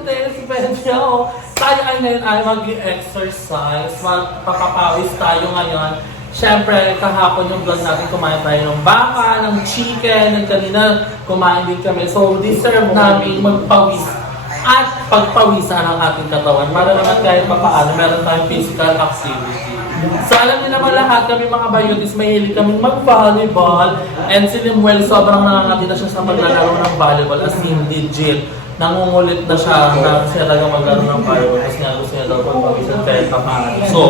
Martes, Benyo. Tayo ay ngayon ay mag-exercise. Magpapapawis tayo ngayon. Siyempre, kahapon yung vlog natin, kumain tayo ng baka, ng chicken, ng kanina kumain din kami. So, deserve namin magpawis at pagpawisan ang ating katawan. Para naman kahit papaano, meron tayong physical activity. So, alam niyo naman lahat, kami mga bayutis, mahilig kami mag-volleyball. And si Limuel, sobrang nangangati na siya sa paglalaro ng volleyball, as in legit. Nangungulit na siya na siya talaga maglaro ng volleyball kasi nga gusto niya daw pagpawisan kahit papaano. So,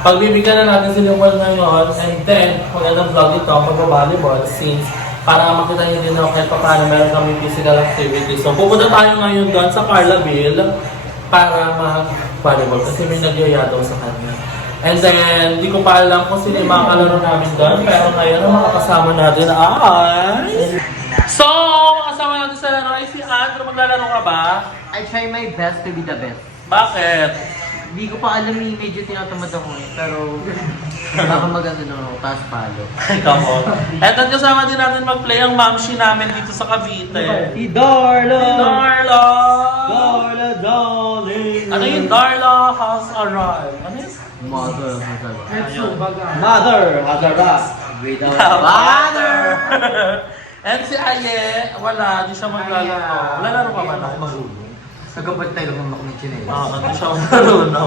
pagbibigyan na natin si Limuel ngayon, and then, magandang vlog ito, mag-volleyball, since para makita niyo din ako kahit papaano meron kami physical activity. So, pupunta tayo ngayon doon sa Carlaville para mag-volleyball kasi may nagyaya daw sa kanya. And then, di ko pa alam kung sino yung mga kalaro namin doon, pero ngayon ang makakasama natin ay... So, makasama natin sa laro ay si Andrew. Maglalaro ka ba? I try my best to be the best. Bakit? Hindi ko pa alam eh, medyo tinatamad ako eh, pero baka maganda naman ako, taas palo. Ay, come on. And then kasama din natin mag-play ang mamshi namin dito sa Cavite. Si Darla! Darla! Darla, darling! Ano yung Darla has arrived? Ano yun? Mother has arrived. Ayun. Mother has arrived. Without Father! And si Aye, wala, di siya maglalaro. Lalaro ka ba na? Nagabad tayo ng mga chinelas. Hindi siya maglalaro.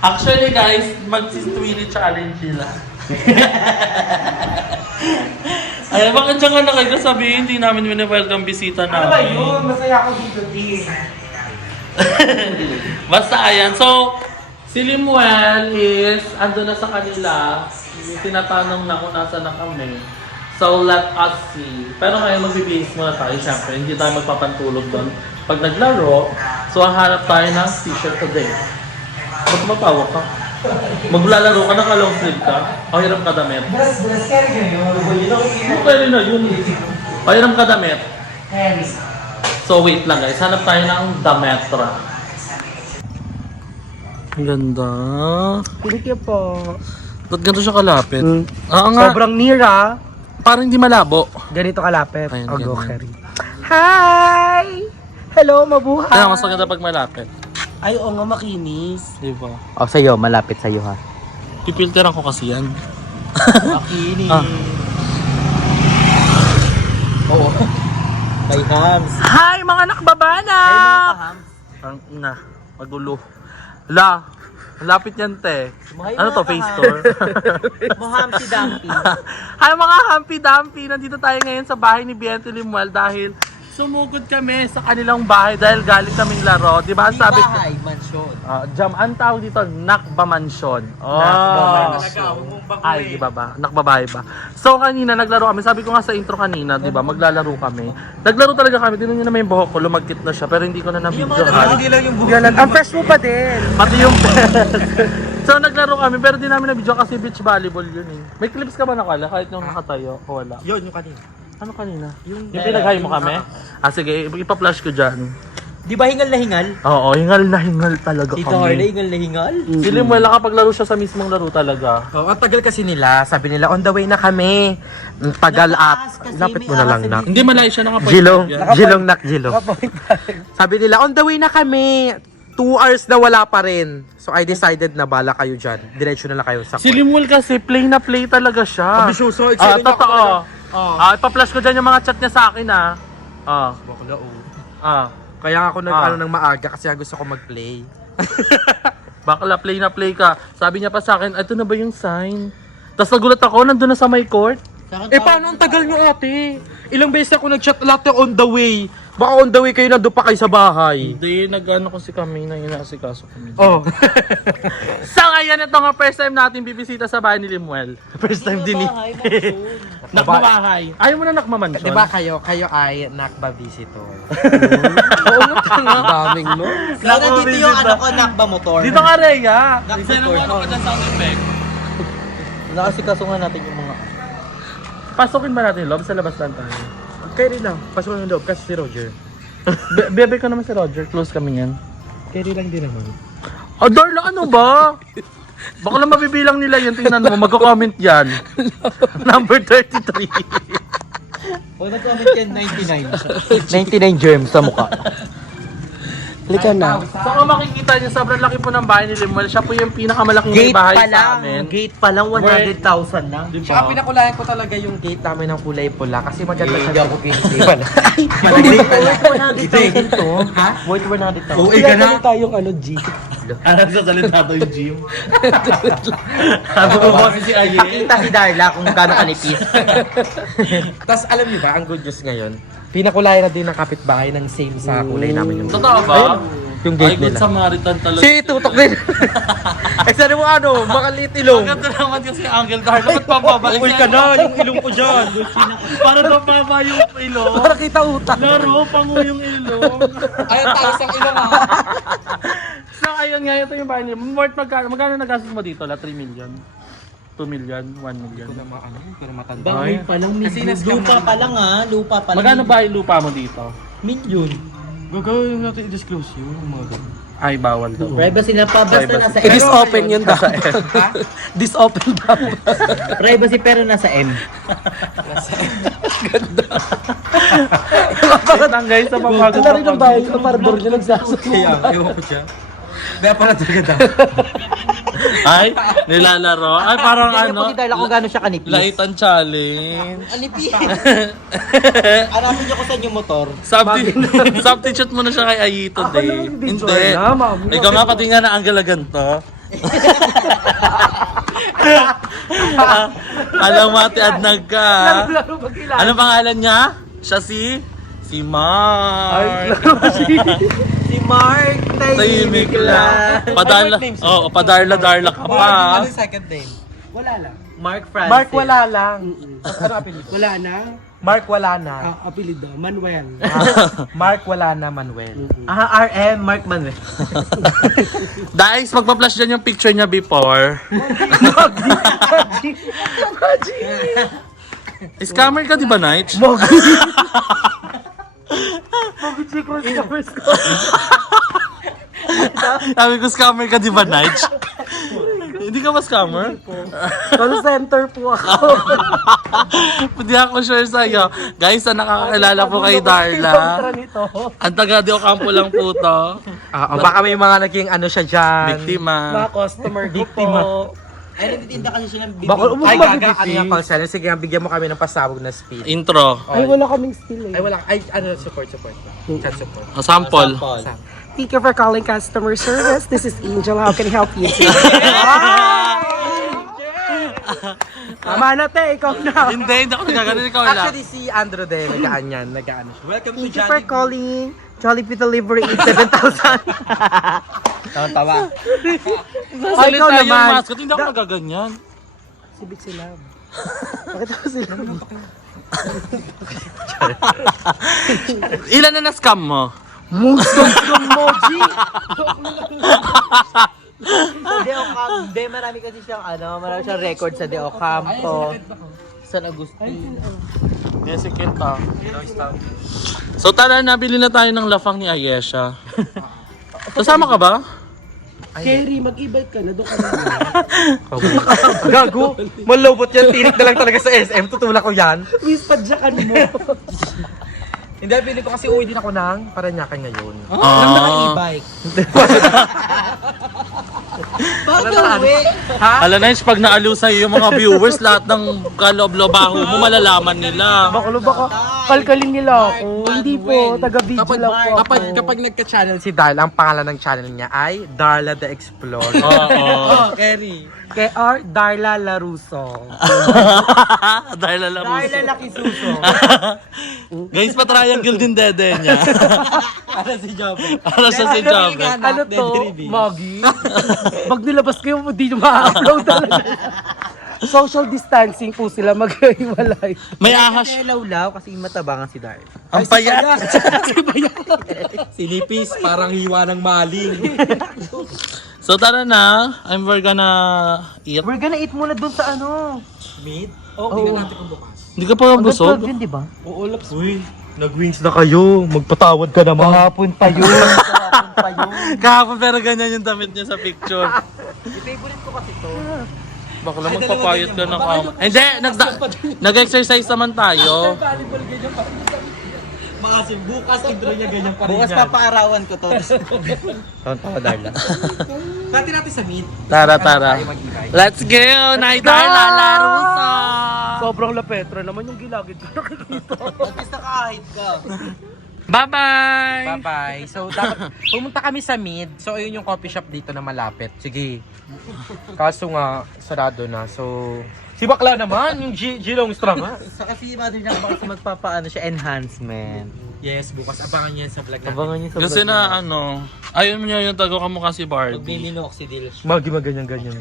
Actually guys, mag-twilly challenge sila. Ay, bakit siya nga nakagasabihin? Hindi namin wini-welcome bisita namin. Ano ba yun? Masaya ako dito din. Basta ayan. So, si Limuel is ando na sa kanila. Tinatanong na kung nasa na kami. So, let us see. Pero ngayon magbibihis muna tayo. Siyempre, hindi tayo magpapantulog doon. Pag naglaro, so hanap tayo ng t-shirt today. Ba't matawa ka? Maglalaro ka, naka-long sleeve ka? O hiram ka damit? Dress, carry nyo yun. Pwede na yun. O hiram ka damit? Carry. So wait lang guys, hanap tayo ng Dametra. Ang ganda. Thank you po. Ba't ganito siya kalapit? Nga. Sobrang near ah. Parang hindi malabo. Ganito kalapit. Ayun, Oh, go ganyan. carry. Hi! Hello, mabuhay! Kaya mas maganda pag malapit. Ay, oo nga, makinis. Diba? Oh, sa'yo, malapit sa'yo ha. Pipilteran ko kasi yan. Makinis. Ah. Oo. May hams. Hi mga nakbabana! Ay, mga kahams. Ang ina, magulo. La, lapit yan te. Buhay Ano mga to, kahams. face store? Mahamsi Dumpy. Hi mga Humpy-Dumpy! Nandito tayo ngayon sa bahay ni Biente Limuel dahil sumugod kami sa kanilang bahay dahil galing kaming laro. Di ba? Di Sabi bahay, mansyon. Jam, ang tawag dito, Nakba Mansion. Oh. Ay, di ba ba? Nakbabahay ba? So, kanina naglaro kami. Sabi ko nga sa intro kanina, di ba? Maglalaro kami. Naglaro talaga kami. Tinan nyo naman yung buhok ko. Lumagkit na siya. Pero hindi ko na na-videohan. Hindi lang yung buhay. Ang fresh mo pa din. Pati yung So, naglaro kami. Pero di namin na-video kasi beach volleyball yun eh. May clips ka ba nakala? Kahit yung nakatayo o wala? Yun, yung kanina. Ano kanina? Yung pinaghay mo kami? Sige, ipa-flash ko dyan. Di ba hingal na hingal? Oo, hingal na hingal talaga Tito kami. Harley, hingal na hingal? Si Limuel, nakapaglaro siya sa mismong laro talaga. Oh, ang tagal kasi nila, sabi nila on the way na kami. Ang tagal Nakaas up. kasi, Lapit may mo na lang aras na. Hindi malayo siya nakapoint. Jilong, yan. jilong nak jilong. Sabi nila on the way na kami. 2 hours na wala pa rin. So I decided na bala kayo dyan. Diretso na lang kayo sa Si Limuel kasi play na play talaga siya. Ambisyoso, Ah, excited ako totoo. talaga. Ipa-flash ko dyan yung mga chat niya sa akin Bakla, oh. Ah. Kaya ako Ah. ng maaga kasi gusto ko mag-play. Bakla, play na play ka. Sabi niya pa sa akin, ito na ba yung sign? Tapos nagulat ako, nandun na sa my court. Paano ang tagal nyo ate? Ilang beses ako nag-chat lahat on the way. Baka on the way kayo nandun pa kayo sa bahay. Hindi, nag-ano kasi kami, na inaasikaso kami. Oh. Sa ngayon, ito nga first time natin bibisita sa bahay ni Limuel. First time din eh. Nakbabahay. Ayaw mo na nakmamansyon? Di ba kayo ay nakba visitor? Oo nga. Ang daming no? Kaya nandito yung ano ko, nakba motor. Dito nga, Rhea. Nakba Isa motor. ano ka dyan sound effect. Nakasikaso nga natin yung mga... Pasukin ba natin yung loob? Sa labas lang tayo. Kayo rin lang. Pasok ng loob kasi si Roger. Bebe ko naman si Roger. Close kami yan. Kayo rin lang din naman. Darla, ano ba? Baka lang mabibilang nila yun. Tingnan mo, magko-comment yan. Number 33. Huwag nag-comment yan, 99. 99 germs sa mukha. Halika na. So kung makikita niyo, sobrang laki po ng bahay ni Limuel. Siya po yung pinakamalaking Gate bahay pa sa lang. amin. Gate pa lang, 100,000 lang. Diba? Tsaka pinakulayan ko talaga yung gate namin ng kulay pula kasi maganda siya. Hindi ako gate. Malagay pala. 100,000 to? Ha? Worth 100,000. Oo, ka na. Tayong ano, G. Nagsasalita to yung gym. Sabi ko kasi si Aye. Kita si Darla kung gaano kanipis. Tapos alam niyo ba, ang good news ngayon, pinakulayan na din ng kapitbahay ng same sa kulay namin yung Totoo ba? yung Ay, gate good nila. Samaritan talaga. Si tutok din. Ay, sana mo ano, makalit ilong. Ang ganda naman kasi Uncle Dar. Dapat pababalik. Uy ka na, yung ilong ko dyan. Para daw baba yung ilong. Para kita utang. Laro, pango yung ilong. Ayun, tayo sa ilong ha. So ayun nga, ito yung bahay nila. Magkano nagastos mo dito? 3 million? 2 million? 1 million? Hindi ko na matanda. Ay, pa lang, lupa pa lang ha. Lupa pa lang. magkano ba yung lupa mo dito? Million. Gagawin natin i-disclose yun. Ay, bawal daw. Privacy na pa, basta nasa Eh, M. this open yun dapat. This open dapat. Privacy pero nasa M. Wait lang guys, sa papagod. Ito na rin ang bahay ko, para door niya nagsasok. Kaya, ayaw ko siya. Kaya pala talaga Ay, nilalaro. Ay, parang Ganyan po ano, si Darla kung gaano siya kanipis. laitan challenge. Anipis. Hanapin niyo ko sa inyong motor. Substitute mo na siya kay Ayito, Ako Dave. naman, hindi Hindi. sure na, mami. Ikaw nga pati nga na ang galaganto. Alam mo, ate Adnag ka. Laro magkilala. Ano pangalan niya? Siya si Mark. Si Mark, Tahimik lang. Padarla, padarla ka pa. Ano yung second name? Wala lang. Mark Francis. Mark wala lang. Ano apelido? Wala na. Mark wala na. Apelido, Manuel. Mark wala na Manuel. RM, Mark Manuel. Guys, magpa-flash dyan yung picture niya before. Scammer ka, di ba, Nige? Sabi ko, scammer ka, di ba, Nige? Hindi ka ba scammer? Call center po ako. Hindi ako sure sa'yo. Guys, na nakakilala po kay Darla. Nito. Ang taga de Ocampo lang po to. Baka may mga naging ano siya dyan. Biktima. Mga customer ko po. Ay, nagtitinda kasi siya ng Baka Ay, gaga, ano umabibigay. yung call center? Sige, bigyan mo kami ng pasabog na speed. Intro. Ay, wala kaming still eh. Ay, wala. Ay, ano, support. Chat support. Sample. Thank you for calling customer service. This is Angel. How can I help you today? Tama na te, ikaw na. Hindi ako nagaganon. Ikaw lang. Actually, si Andrew din, nag-aan yan. Nag-aan siya. Welcome Thank you for calling Jollibee Delivery 87,000. Tawa. Ay, ikaw Salita yung naman. mascot. Hindi ako nagaganyan. Si Big Silab. Bakit ako sila? Ilan na na-scam mo? Sa Deocampo. Hindi, marami kasi siyang marami siyang record sa Deocampo. San Agustin. Yes, kita. So tara, nabili na tayo ng lafang ni Ayesha. Kasama ka ba? Kerry, mag-e-bike ka na. Doon ka na. Gago. Malobot yan. Tinik na lang talaga sa SM. Tutulak ko yan. Please, padyakan mo. Hindi, bili ko kasi uwi din ako ng Parañaque ngayon. Nang naka-e-bike. Bakit uwi? Alam na yun, pag naaliw sa'yo yung mga viewers, lahat ng kaloob-lobaho mo, malalaman nila. Baka kalkalin nila ako. Hindi po, taga-video lang po ako. Kapag nagka-channel si Darla, ang pangalan ng channel niya ay Darla the Explorer. Oo. Kerry. Kay R. Darla Laruso. Dahil alam mo. Darla Lakisuso. Guys, pa-triangle din dede niya. Para si Jobber. Para sa si Jobber. Ano to? Maggie? Pag nilabas kayo, hindi nyo ma-upload talaga. Social distancing po sila mag-iwalay. May ahas. Kasi lawlaw kasi matabangan si Darla. Ang payat. Sinipis, parang hiwa ng maling. So tara na. We're gonna eat. We're gonna eat muna dun sa Meat? Hindi ka pa busog? yun, di ba? Oo, laps. Uy, nag-wings na kayo. Magpatawad ka naman. Kahapon pa yun. Kahapon pa yun. Kahapon pero ganyan yung damit niya sa picture. I-favorite ko kasi to. Bakla magpapayot ka na ka. Hindi, nag-exercise naman tayo. Bukas intro niya ganyan pa rin. Bukas papaarawan ko to. Tawa, Darla. Natin natin sa mid. Tara. Let's go! Night Darla Larusa! Sobrang lapetra naman yung gilagid ko nakikita. At least nakahide ka. Bye-bye! Bye-bye. So, dapat pumunta kami sa mid. So, ayun yung coffee shop dito na malapit. Sige. Kaso nga, sarado na. So, si bakla naman, yung G-Long Strong ha. Sa kasi mother niya baka magpapaano siya enhancement. Yes, bukas abangan niyo yan sa vlog natin. Abangan niyo sa Kasi na ayun mo niya yung tago ka mukha si Barbie. Magbiminoxidil. Magi maganyan-ganyan.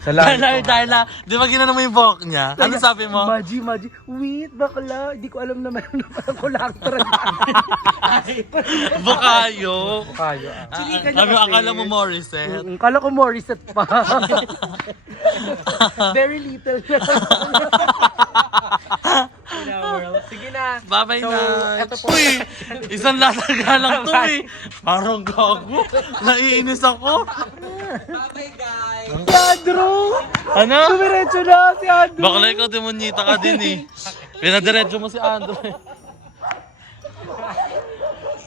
Sa lahat. Darla, di ba ginano mo yung buhok niya? Ano sabi mo? Maji. Wait, bakla. Hindi ko alam na mayroon na parang kulakter. Bukayo. Kayo. Sabi akala mo Morissette. Kala ko Morissette pa. Very little na. Sige na. Bye-bye So, na. eto po. Uy, isang lataga lang to eh. Parang gago. Naiinis ako. Si Andrew! Ano? Dumiretso na si Andrew! Bakla ikaw, demonyita ka din eh. Pinadiretso mo si Andrew eh.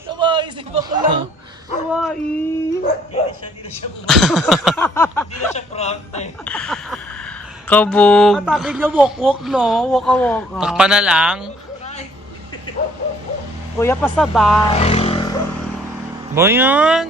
Kawaii si bakla! Kawaii! Kabog. Atake niya walk-walk no? Waka-waka. Takpa na lang. Kuya, pasabay! Ba yan?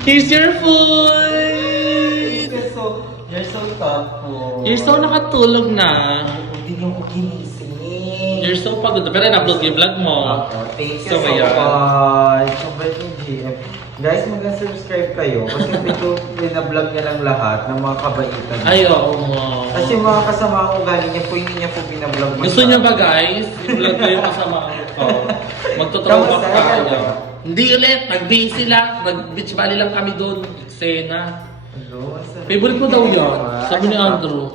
Here's your food! You're so thoughtful. You're so nakatulog na. Hindi niyo ko ginising. You're so pagod. Pero na-upload yung vlog mo. Thank you So, so ayan. much. Sobrang yung GF. Guys, mag-subscribe kayo kasi dito pina-vlog niya lang lahat ng mga kabaitan. Ay, oo mo. Kasi yung mga kasama ko ugali niya po, hindi niya po pina-vlog. Gusto niya ba guys? I-vlog ko yung kasama ko. Magtutrowback tayo. Hindi ulit. Nag-busy lang. Nag-beach valley lang kami doon. Eksena. Favorite mo daw yan. Sabi ni Andrew.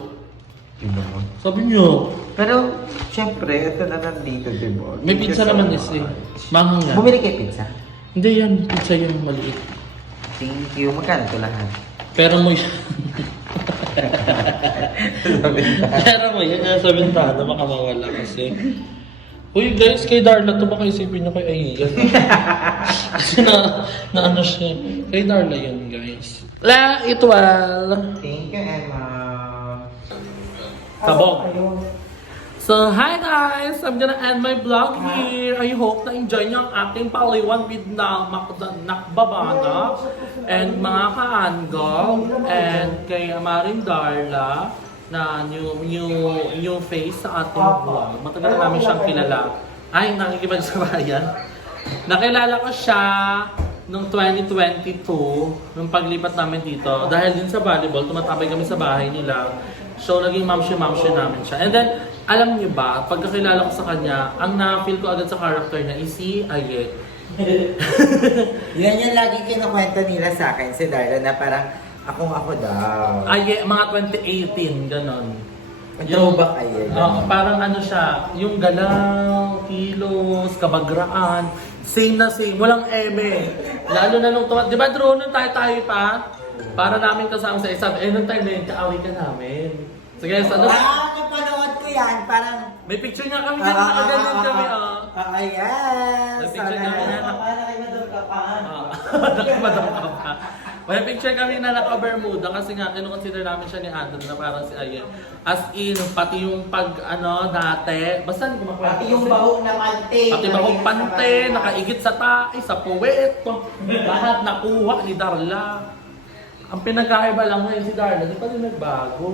Sabi niyo. Pero, syempre, ito na nandito, diba? May pizza naman eh. Manghang yan. Bumili kayo pizza? Hindi yan. Pizza yung maliit. Thank you. Magkano ito lahat? Pero mo yan. Pero mo yan. Nasa bintana. Baka mawala kasi. Uy guys, kay Darla to baka isipin nyo kay Aiyan. Kasi na ano siya. Kay Darla yan guys. La, itwal. Thank you, Emma. Tabog. So, hi guys! I'm gonna end my vlog here. I hope na enjoy nyo ang ating paliwan with Nakbabana and mga kaanggol and kay Maring Darla na new face sa ating vlog. Matagal na namin siyang kilala. Ay, nakikipagsabayan. Nakilala ko siya noong 2022, nung paglipat namin dito. Dahil din sa volleyball, tumatabay kami sa bahay nila. So, naging mamshe namin siya. And then, alam niyo ba, pagkakilala ko sa kanya, ang na-feel ko agad sa character niya is si Ayet. Yan yung lagi kinukwento nila sa akin, si Darla, na parang ako daw. Ayet, mga 2018, ganon. Throwback Ayet. Parang ano siya, yung galaw, kilos, kabagraan, same na same, walang eme. Lalo na nung di ba Drew, nung tayo pa, para namin kasama sa isa, nung time na yun, kaaway ka namin. So guys, ano? Napanood ko yan, parang... May picture nga kami ganun, nakaganon kami, Ayan. May picture kami na Nakakimadog ka pa. nakamadam ka pa. May picture kami na naka-Bermuda kasi nga kinukonsider namin siya ni Andrew na parang si Ayen. As in, pati yung dati, basta hindi ko makwento. Pati yung bahong na pante. Pati bahong pante, nakaigit sa tae, sa puwet. Lahat nakuha ni Darla. Ang pinagkaiba lang ngayon si Darla, di pa rin nagbago.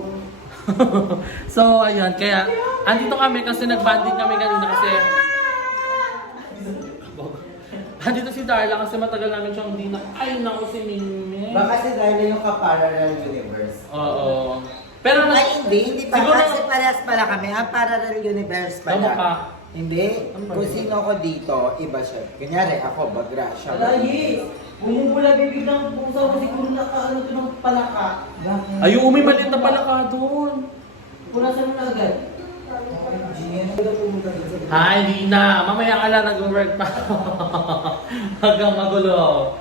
So, ayun. Kaya, andito kami kasi nag-banding kami kanina kasi... Andito si Darla kasi matagal namin siyang hindi na... Ay, naku si Mimi. Baka si Darla yung ka-parallel universe. Oo. Pero... Ay, hindi pa. Siguro- Kasi parehas pala kami. Ang parallel universe pala. Tama ka. Hindi. Kung sino ko dito, iba siya. Kunyari, ako, bagra siya. Bumubula bibig ng pusa mo siguro nakaano ito ng palaka. Ay, may maliit na pala ka doon. Punasan mo na agad. Hi, Dina. Mamaya ka lang nag-work pa. Hanggang magulo.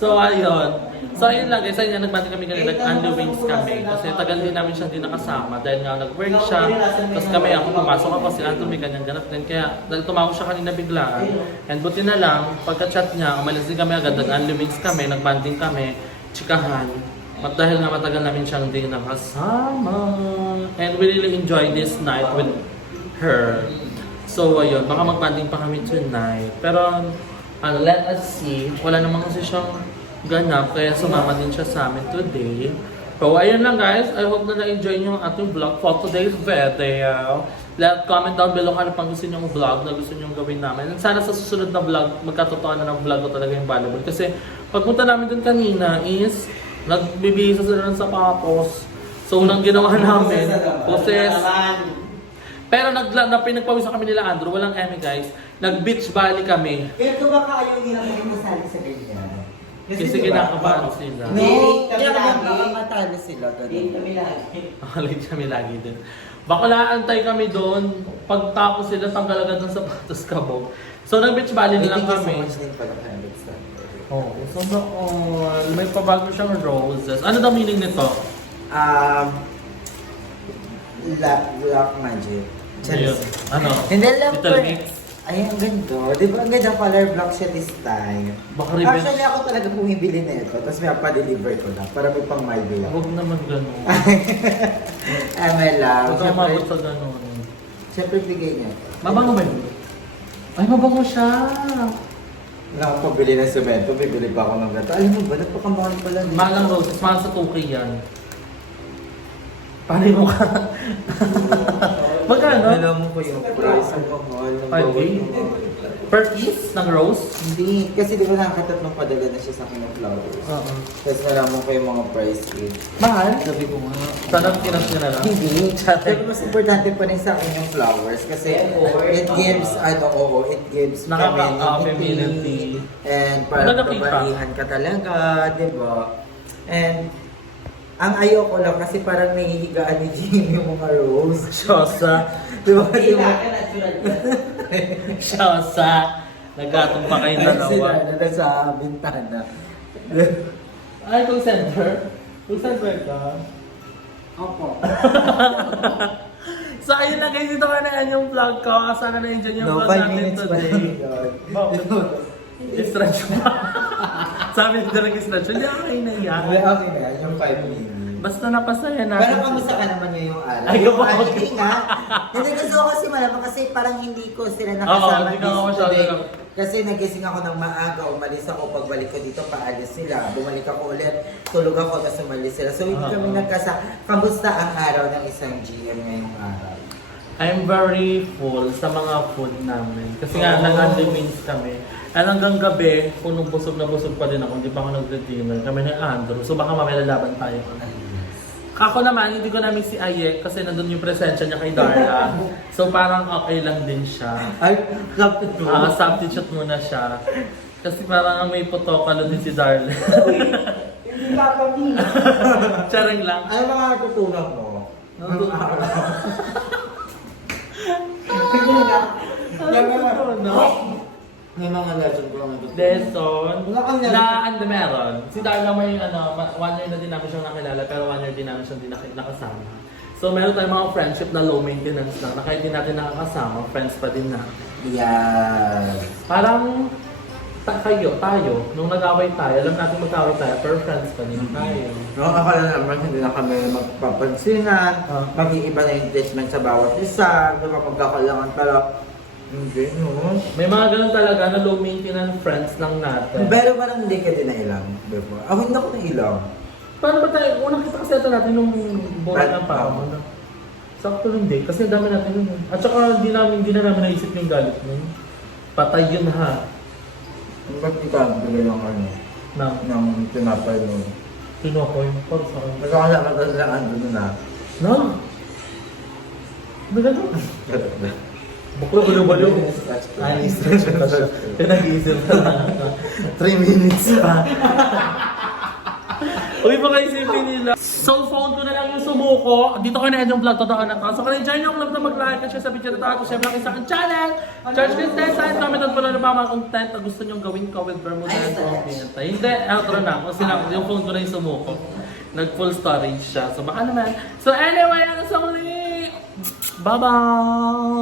So, ayun. So, ayun lang guys. Ayun, nagbati kami kanina. Nag-Andy Wings kami. Kasi tagal din namin siya din nakasama. Dahil nga nag-work siya. Tapos kami ako pumasok ako. Si Anton may kanyang ganap din. Kaya dahil tumawag siya kanina biglaan. And buti na lang, pagka-chat niya, umalis din kami agad. Nag-Andy Wings kami. Nag-banding kami. Chikahan. At dahil nga matagal namin siyang din nakasama. And we really enjoy this night with her. So, ayun. Baka mag-banding pa kami tonight. Pero, let us see. Wala naman kasi siyang ganap, kaya sumama din siya sa amin today. So, ayun lang guys. I hope na na-enjoy niyo ang ating vlog for today's video. Comment down below kung ano pang gusto niyong vlog na gusto niyong gawin namin. And sana sa susunod na vlog, magkatotoo na ng vlog ko talaga yung valuable. Kasi pagpunta namin dun kanina is, nagbibihisa sila ng sapatos. So, unang ginawa namin, poses. Pero pinagpawisan kami nila Andrew, walang eme guys. Nag-beach valley kami. Kaya ito baka ayaw nila kayo masali sa ganyan. Kasi kinakabahan sila. Kaya baka matalo sila. Late kami lagi din. Baka antay kami doon. Pagtapos sila, tanggal agad ng sapatos kabog. So, nag-beach valley na lang kami. Oh, so noon, may pabago siyang roses. Ano daw meaning nito? Black magic. Ayun. Ano? Hindi lang Little per... mix? Ay, ang ganda. Di ba ang ganda color block siya this time? Baka revenge. Actually, ako talaga bumibili na ito. Tapos may pa-deliver ko na. Para may pang mild lang. Huwag naman ganun. Ay, my love. Huwag kang mabot sa ganun. Siyempre, bigay niya. Mabango ba yun? Ay, mabango siya. Wala akong pabili ng semento. Bibili pa ako ng gato. Alam mo ba, napakamahal pala nito. Malang roses, mahal sa 2K yan. Paano mo ka? Magkano? Alam mo ko yung price. Ang kamahal ng Ay, bawat di. mga... Per piece ng rose? Hindi. Kasi di ba nakakatatlong padala na siya sa akin ng flowers. Oo. Tapos nalaman ko yung mga price list. Mahal? Sabi ko nga. Sana kinas nyo na lang. Hindi. Pero mas importante pa rin sa akin yung flowers. Kasi it gives, it gives Femininity. And parang Nagkakita. kabalihan ka talaga, di ba? And ang ayoko lang kasi parang nahihigaan ni Jimmy yung mga rose. Shosa. Di ba? Kasi Shosa. Naggatong pa kayong sila dalawa. na nasa bintana. Ay, call center? Call center ka? Opo. So ayun lang guys, ito ka na yan yung vlog ko. Sana na-enjoy yung No, vlog 5 natin minutes pa today. lang. Bakit? I-stretch mo. Sabi nito nag-stretch. Hindi ako kayo naiyak. Okay na yan, yung 5 minutes. Basta napasaya natin. Pero kamusta ka naman ngayong araw? Ay, Yung kamusta? araw, hindi nga. Hindi gusto ko kasi malaman kasi parang hindi ko sila Oo, nakasama hindi ka ako masyado today. lang. Kasi nagising ako ng maaga, umalis ako, pagbalik ko dito, paalis sila. Bumalik ako ulit, tulog ako, tapos umalis sila. So hindi kami nagkasama. Kamusta ang araw ng isang GM ngayong araw? I'm very full sa mga food namin. Kasi nga, nag-unlimited kami. And hanggang gabi, kung busog na busog pa din ako, hindi pa ako nag-dinner. Kami ni Andrew. So baka mamaya lalaban tayo. Ako naman, hindi ko namin si Ayek kasi nandun yung presensya niya kay Darla. So parang okay lang din siya. Ay, kapit ko. Substitute muna siya. Kasi parang may potokalo din si Darla. Hindi ka kami. Charing lang. Ano mga natutunan mo? May mga legend ko ang natutunan. Deson, Wala kang meron. Si Darla may 1 year na din namin siyang nakilala pero 1 year din namin siyang nakasama. So meron tayong mga friendship na low maintenance lang na kahit di natin nakakasama, friends pa din na. Yes. Parang tayo, nung nag-away tayo, alam natin mag-away tayo, pero friends pa din tayo. Noong akala naman hindi na kami magpapansinan, mag-iiba na yung treatment sa bawat isa, di ba magkakalangan pero hindi, no? May mga ganun talaga na low maintenance friends lang natin. Pero parang hindi ka din na ilang before. Ako hindi ako na ilang. Paano ba tayo? Unang kita kasi ito natin nung buwan ng pao na. Sakto hindi, kasi dami natin yun. At saka hindi na namin naisip yung galit nun. Patay yun ha. Ba't di ka bigay ng ng tinapay nun? Sino ako yung para sa akin? Nagkakalaman ka sila ano na. No? Ano gano'n? Bukla baliw-baliw. Ay, stretch na siya. Pinag-iisip na lang. 3 minutes pa. Uy, baka isipin nila. So, phone ko na lang yung sumuko. Dito ko na yung vlog, totoo na to. So, kung enjoy nyo ang vlog na mag-like at share sa video na to, at share lang sa aking channel. Church Princess, comment down below na ba mga content na gusto nyo gawin ko with Bermuda o Pinta. Hindi, outro na. Kasi lang, yung phone ko na yung sumuko. Nag-full storage siya. So, baka naman. So, anyway, hanggang sa muli. Bye-bye!